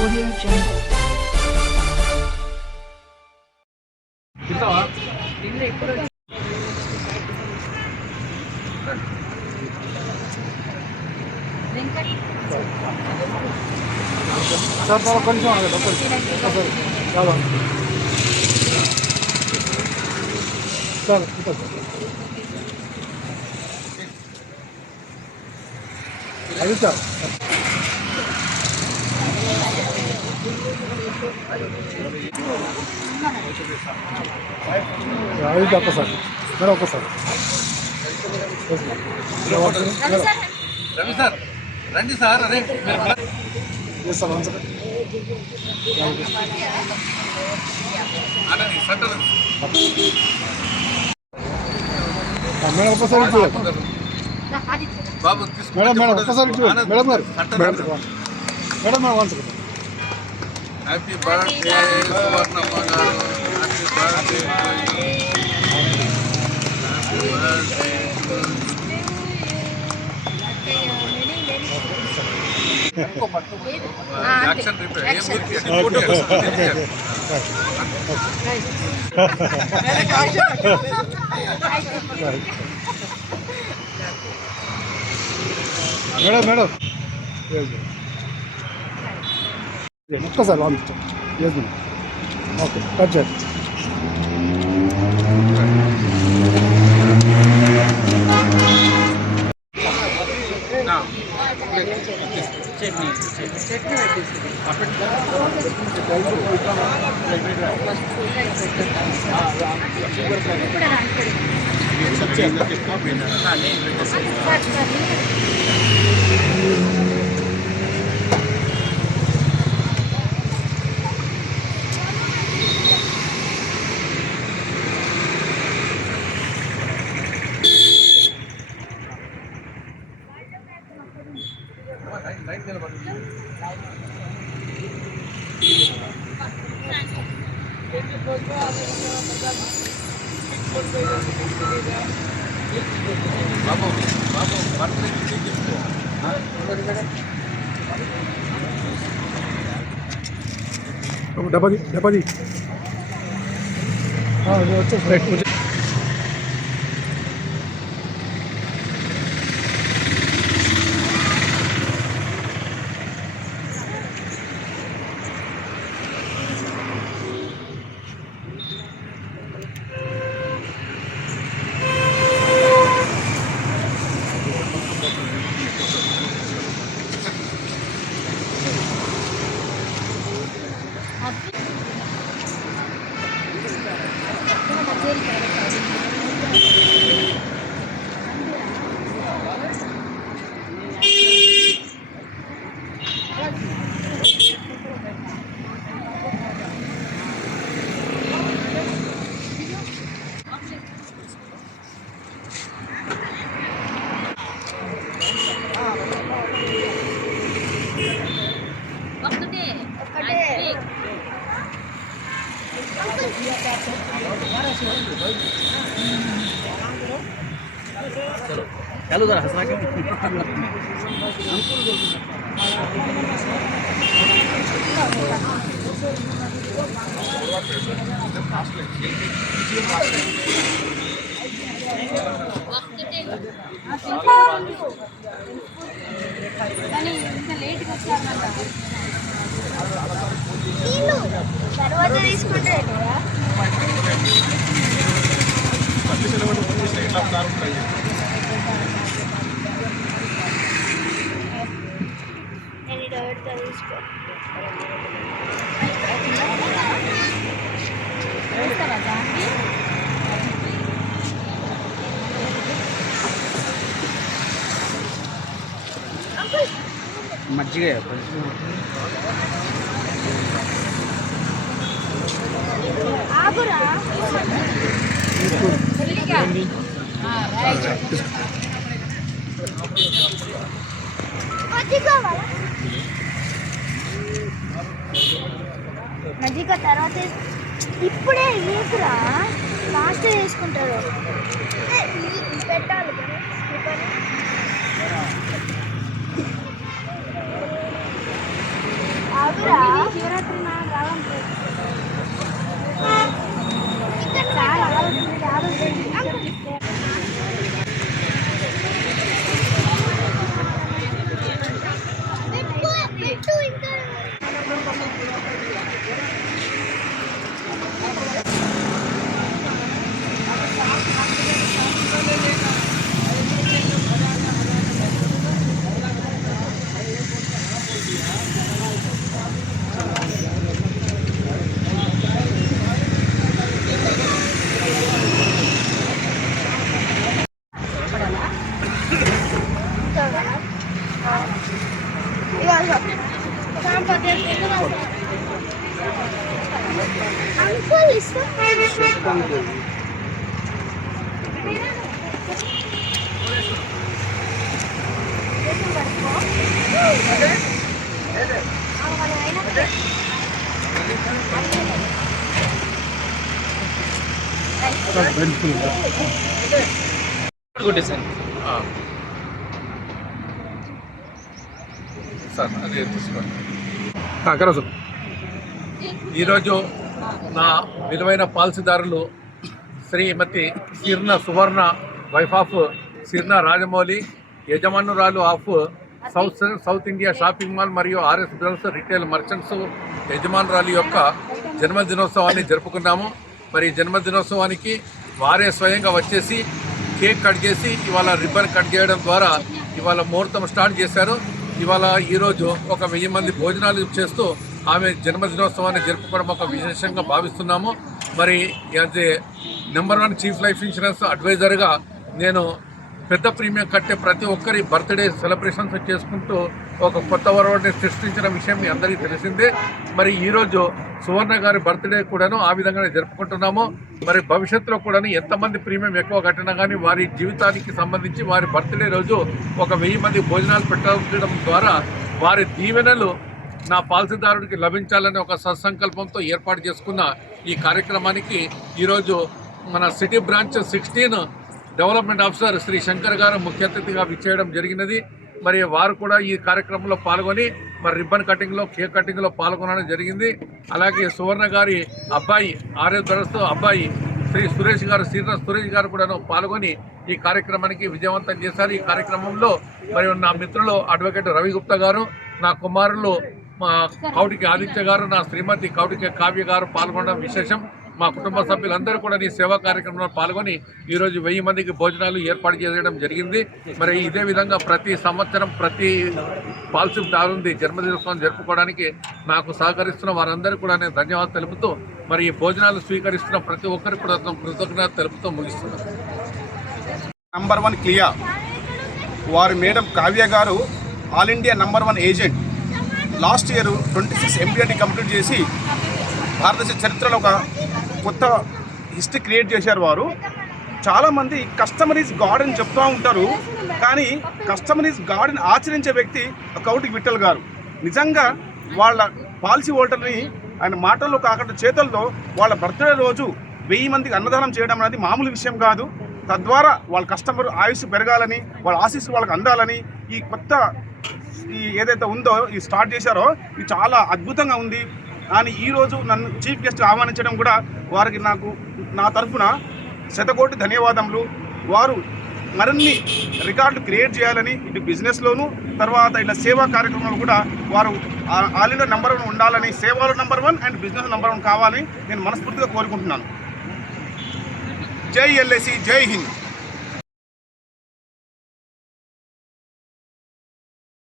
Audio Jungle. Sir చాలా కొంచెం sir చాలా సార్ అది సార్ అది ఒక్కసారి మేడం ఒక్కసారి రవి సార్ రండి సార్. అదే సార్ సెంటర్ మేడం ఒక్కసారి బాబు మేడం మేడం ఒక్కసారి మేడం గారు madam madam one second. Happy birthday Suvarnamma గారు. Happy birthday action repair madam madam ఒక్కసారి పంపించాం లేదు ఓకే కట్ చేయండి. బాబు బాబు బర్త్డే డబ్బది డబ్బది వచ్చేసి चलो जरा हंसना क्यों తర్వాత తీసుకుంటే మజ్జిగ ఆగురా మజ్జిగ తర్వాత ఇప్పుడే వేసురా లాస్ట్ వేసుకుంటారు పెట్టాలి ఆగురా అంకుల్ ఇష్టం సార్ అది తీసుకోండి. కరాజు ఈరోజు నా విలువైన పాలసీదారులు శ్రీమతి సిర్న సువర్ణ, వైఫ్ ఆఫ్ సిర్న రాజమౌళి, యజమానురాలు of South India shopping mall మరియు ఆర్ఎస్ బ్రదర్స్ రిటైల్ మర్చెంట్స్ యజమానురాలు యొక్క జన్మదినోత్సవాన్ని జరుపుకున్నాము. మరి జన్మదినోత్సవానికి వారే స్వయంగా వచ్చేసి కేక్ కట్ చేసి ఇవాళ రిబ్బన్ కట్ చేయడం ద్వారా ఇవాళ ముహూర్తం స్టార్ట్ చేశారు. ఇవాళ ఈరోజు ఒక 1000 మంది భోజనాలు చేస్తూ ఆమె జన్మదినోత్సవాన్ని జరుపుకోవడం ఒక విశేషంగా భావిస్తున్నాము. మరి as a number 1 chief life insurance అడ్వైజర్గా నేను పెద్ద ప్రీమియం కట్టే ప్రతి ఒక్కరి బర్త్డే సెలబ్రేషన్స్ చేసుకుంటూ ఒక కొత్త వరవడిని సృష్టించిన విషయం మీ అందరికీ తెలిసిందే. మరి ఈరోజు సువర్ణ గారి బర్త్డే కూడాను ఆ విధంగానే జరుపుకుంటున్నాము. మరి భవిష్యత్తులో కూడా ఎంతమంది ప్రీమియం ఎక్కువ కట్టినా కానీ వారి జీవితానికి సంబంధించి వారి బర్త్డే రోజు ఒక 1000 మంది భోజనాలు పెట్టడం ద్వారా వారి దీవెనలు నా పాలసీదారుడికి లభించాలనే ఒక సత్సంకల్పంతో ఏర్పాటు చేసుకున్న ఈ కార్యక్రమానికి ఈరోజు మన city branch 16 development officer Shri Shankar గారు ముఖ్య అతిథిగా విచ్చేయడం జరిగినది. మరి వారు కూడా ఈ కార్యక్రమంలో పాల్గొని మరి రిబ్బన్ కటింగ్లో, కేక్ కటింగ్లో పాల్గొనడం జరిగింది. అలాగే సువర్ణ గారి అబ్బాయి, ఆర్ఎస్ బ్రదర్స్ అబ్బాయి శ్రీ సురేష్ గారు, సీనియర్ సురేష్ గారు కూడా పాల్గొని ఈ కార్యక్రమానికి విజయవంతం చేశారు. ఈ కార్యక్రమంలో మరి నా మిత్రులు అడ్వకేట్ రవి గుప్తా గారు, నా కుమారులు కౌటికి ఆదిత్య గారు, నా శ్రీమతి కౌటికి కావ్య గారు పాల్గొనడం విశేషం. మా కుటుంబ సభ్యులందరూ కూడా ఈ సేవా కార్యక్రమంలో పాల్గొని ఈరోజు 1000 మందికి భోజనాలు ఏర్పాటు చేయడం జరిగింది. మరి ఇదే విధంగా ప్రతి సంవత్సరం ప్రతి పాలసీదారుంది జన్మదినోత్సవం జరుపుకోవడానికి నాకు సహకరిస్తున్న వారందరూ కూడా నేను ధన్యవాదాలు తెలుపుతూ మరి ఈ భోజనాలు స్వీకరిస్తున్న ప్రతి ఒక్కరికి కూడా కృతజ్ఞత తెలుపుతూ ముగిస్తున్నాను. నంబర్ 1 క్లియా వారు మేడం కావ్య గారు all India number 1 agent. Last year 26 MPRT complete చేసి భారతదేశ చరిత్రలో ఒక కొత్త హిస్టరీ క్రియేట్ చేశారు. వారు చాలామంది కస్టమర్ ఈజ్ గాడ్ అని చెప్తూ ఉంటారు, కానీ కస్టమర్ ఈజ్ గాడ్ అని ఆచరించే వ్యక్తి కౌటికి విఠల్ గారు. నిజంగా వాళ్ళ పాలసీ హోల్డర్ని ఆయన మాటల్లో కాకుండా చేతులతో వాళ్ళ బర్త్డే రోజు 1000 మందికి అన్నదానం చేయడం అనేది మామూలు విషయం కాదు. తద్వారా వాళ్ళ కస్టమర్ ఆయుష్ పెరగాలని, వాళ్ళ ఆశీస్సులు వాళ్ళకి అందాలని ఈ కొత్త ఏదైతే ఉందో ఈ స్టార్ట్ చేశారో ఇది చాలా అద్భుతంగా ఉంది. కానీ ఈరోజు నన్ను చీఫ్ గెస్ట్ ఆహ్వానించడం కూడా వారికి నా తరఫున శతకోటి ధన్యవాదములు. వారు మరిన్ని రికార్డులు క్రియేట్ చేయాలని ఇటు బిజినెస్లోను తర్వాత ఇలా సేవా కార్యక్రమాలు కూడా వారు ఆల్ ఇండియా నంబర్ 1 ఉండాలని, సేవలో నంబర్ 1 అండ్ బిజినెస్ నంబర్ 1 కావాలని నేను మనస్ఫూర్తిగా కోరుకుంటున్నాను. జై ఎల్ఐసి, జై హింద్.